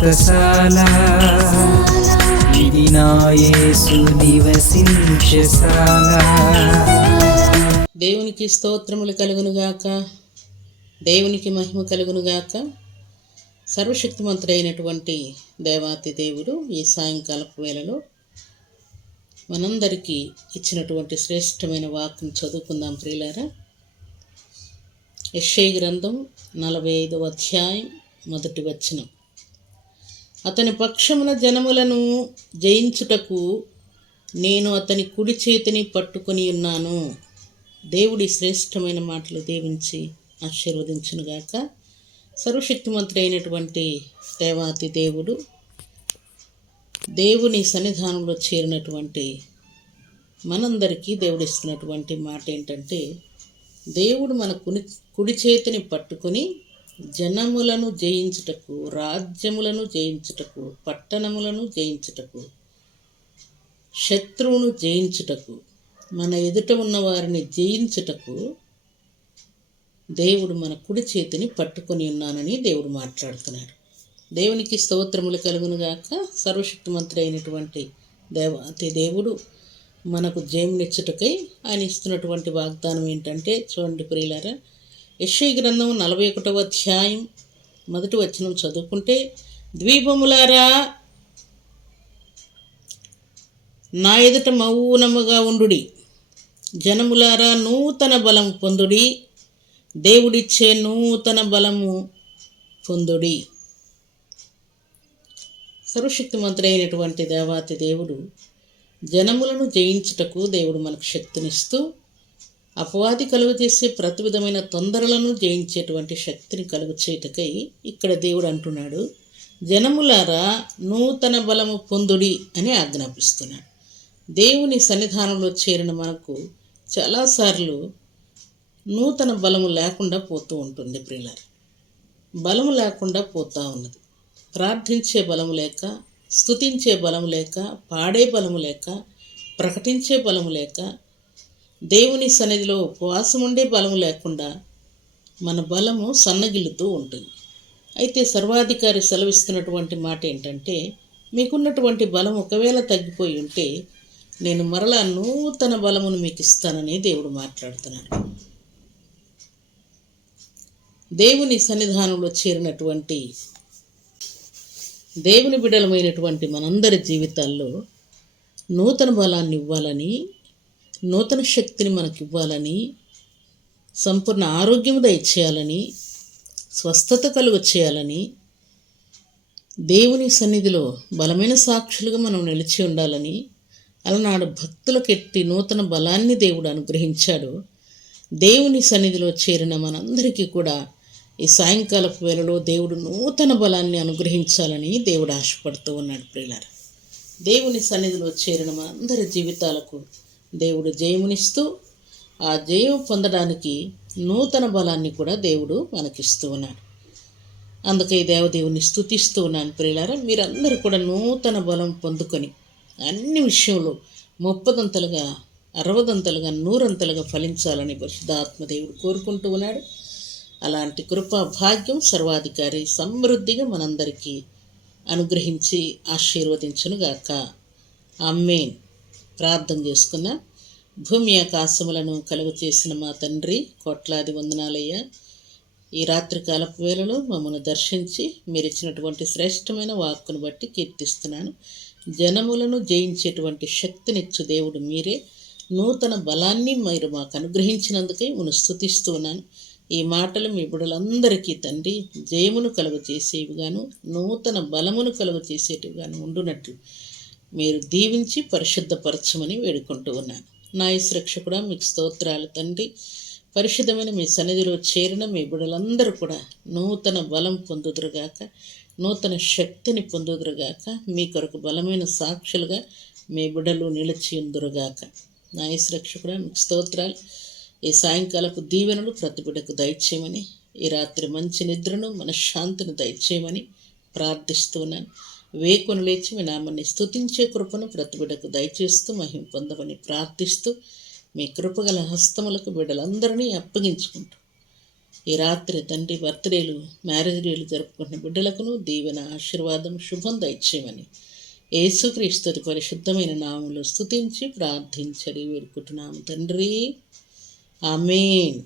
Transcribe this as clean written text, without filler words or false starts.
వ్రతశాల ఇది నా యేసు నివసించశాల. దేవునికి స్తోత్రములు కలుగునుగాక, దేవునికి మహిమ కలుగునుగాక. సర్వశక్తిమంతుడైనటువంటి దేవాతి దేవుడు ఈ సాయంకాలపు వేళలో మనందరికీ ఇచ్చినటువంటి శ్రేష్టమైన వాక్యం చదువుకుందాం ప్రియులారా. యెషయా గ్రంథం 45వ అధ్యాయం 1వ వచనం. అతని పక్షమున జనములను జయించుటకు నేను అతని కుడి చేతిని పట్టుకొని ఉన్నాను. దేవుడి శ్రేష్టమైన మాటలు దీవించి ఆశీర్వదించునుగాక. సర్వశక్తిమంతుడైనటువంటి దేవాతి దేవుడు, దేవుని సన్నిధానంలో చేరినటువంటి మనందరికీ దేవుడిస్తున్నటువంటి మాట ఏంటంటే, దేవుడు మన కుడి చేతిని పట్టుకొని జనములను జయించుటకు, రాజ్యములను జయించుటకు, పట్టణములను జయించుటకు, శత్రువును జయించుటకు, మన ఎదుట ఉన్న వారిని జయించుటకు దేవుడు మన కుడి చేతిని పట్టుకొని ఉన్నానని దేవుడు మాట్లాడుతున్నాడు. దేవునికి స్తోత్రములు కలుగునుగాక. సర్వశక్తిమంతుడైనటువంటి దేవాతి దేవుడు మనకు జయమునిచ్చుటకై ఆయన ఇస్తున్నటువంటి వాగ్దానం ఏంటంటే, చూడండి ప్రియులారా, యెషయా గ్రంథం 41వ అధ్యాయం 1వ వచనం చదువుకుంటే, ద్వీపములారా నా ఎదుట మౌనముగా ఉండుడి, జనములారా నూతన బలము పొందుడి, దేవుడిచ్చే నూతన బలము పొందుడి. సర్వశక్తిమంతుడైనటువంటి దేవాతి దేవుడు జనములను జయించుటకు దేవుడు మనకు శక్తినిస్తూ, అపవాది కలుగు చేసే ప్రతి విధమైన తొందరలను జయించేటువంటి శక్తిని కలుగు చేయటకై ఇక్కడ దేవుడు అంటున్నాడు, జనములారా నూతన బలము పొందుడి అని ఆజ్ఞాపిస్తున్నాడు. దేవుని సన్నిధానంలో చేరిన మనకు చాలాసార్లు నూతన బలము లేకుండా పోతూ ఉంటుంది ప్రియులారా. బలము లేకుండా పోతూ ఉన్నది. ప్రార్థించే బలము లేక, స్తుతించే బలము లేక, పాడే బలము లేక, ప్రకటించే బలము లేక, దేవుని సన్నిధిలో ఉపవాసం ఉండే బలము లేకుండా మన బలము సన్నగిల్లుతూ ఉంటుంది. అయితే సర్వాధికారి సెలవిస్తున్నటువంటి మాట ఏంటంటే, మీకున్నటువంటి బలం ఒకవేళ తగ్గిపోయి ఉంటే నేను మరలా నూతన బలమును మీకు ఇస్తానని దేవుడు మాట్లాడుతున్నాడు. దేవుని సన్నిధానంలో చేరినటువంటి దేవుని బిడ్డలమైనటువంటి మనందరి జీవితాల్లో నూతన బలాన్ని ఇవ్వాలని, నూతన శక్తిని మనకి ఇవ్వాలని, సంపూర్ణ ఆరోగ్యము దయచేయాలని, స్వస్థత కలుగ చేయాలని, దేవుని సన్నిధిలో బలమైన సాక్షులుగా మనం నిలిచి ఉండాలని, అలనాడు భక్తులకు ఎట్టి నూతన బలాన్ని దేవుడు అనుగ్రహించాడు. దేవుని సన్నిధిలో చేరిన మనందరికీ కూడా ఈ సాయంకాలపు వేళలో దేవుడు నూతన బలాన్ని అనుగ్రహించాలని దేవుడు ఆశపడుతూ ఉన్నాడు ప్రియులారా. దేవుని సన్నిధిలో చేరిన మనందరి జీవితాలకు దేవుడు జయమునిస్తూ, ఆ జయం పొందడానికి నూతన బలాన్ని కూడా దేవుడు మనకిస్తూ ఉన్నాడు. అందుకే దేవదేవుని స్తుతిస్తూ ఉన్నాను ప్రియులారా. మీరందరూ కూడా నూతన బలం పొందుకొని అన్ని విషయంలో 30దంతలుగా, 60దంతలుగా, 100ంతలుగా ఫలించాలని పరిశుద్ధాత్మదేవుడు కోరుకుంటూ ఉన్నాడు. అలాంటి కృపా భాగ్యం సర్వాధికారి సమృద్ధిగా మనందరికీ అనుగ్రహించి ఆశీర్వదించునుగాక. ఆమేన్. ప్రార్థన చేసుకున్న భూమి ఆకాశములను కలుగు చేసిన మా తండ్రి, కోట్లాది వందనాలయ్యా. ఈ రాత్రికాలపు వేళలో మమ్మల్ని దర్శించి మీరు ఇచ్చినటువంటి శ్రేష్టమైన వాక్కును బట్టి కీర్తిస్తున్నాను. జనములను జయించేటువంటి శక్తినిచ్చు దేవుడు మీరే. నూతన బలాన్ని మీరు మాకు అనుగ్రహించినందుకే మనం స్తుతిస్తూ ఉన్నాను. ఈ మాటలు మీ బిడ్డలందరికీ తండ్రి జయమును కలుగు చేసేవిగాను, నూతన బలమును కలుగు చేసేటివిగాను ఉండునట్లు మీరు దీవించి పరిశుద్ధపరచమని వేడుకుంటూ ఉన్నాను. నా రక్షకుడా మీకు స్తోత్రాలు తండ్రి. పరిశుద్ధమైన మీ సన్నిధిలో చేరిన మీ బిడ్డలందరూ కూడా నూతన బలం పొందుదురుగాక, నూతన శక్తిని పొందుదురుగాక, మీ కొరకు బలమైన సాక్షులుగా మీ బిడ్డలు నిలిచి ఉందురుగాక. నా రక్షకుడా మీకు స్తోత్రాలు. ఈ సాయంకాలపు దీవెనలు ప్రతి బిడ్డకు దయచేయమని, ఈ రాత్రి మంచి నిద్రను మనశ్శాంతిని దయచేయమని ప్రార్థిస్తున్నాను. వేకును లేచి మీ నామాన్ని స్తుతించే కృపను ప్రతి బిడ్డకు దయచేస్తూ మహిమ పొందమని ప్రార్థిస్తూ, మీ కృపగల హస్తములకు బిడ్డలందరినీ అప్పగించుకుంటూ ఈ రాత్రి తండ్రి బర్త్డేలు, మ్యారేజ్ డేలు జరుపుకున్న బిడ్డలకును దీవెన, ఆశీర్వాదం, శుభం దయచేయమని యేసుక్రీస్తు పరిశుద్ధమైన నామములో స్తుతించి ప్రార్థించడి వేడుకుంటున్నాము తండ్రి. ఆమేన్.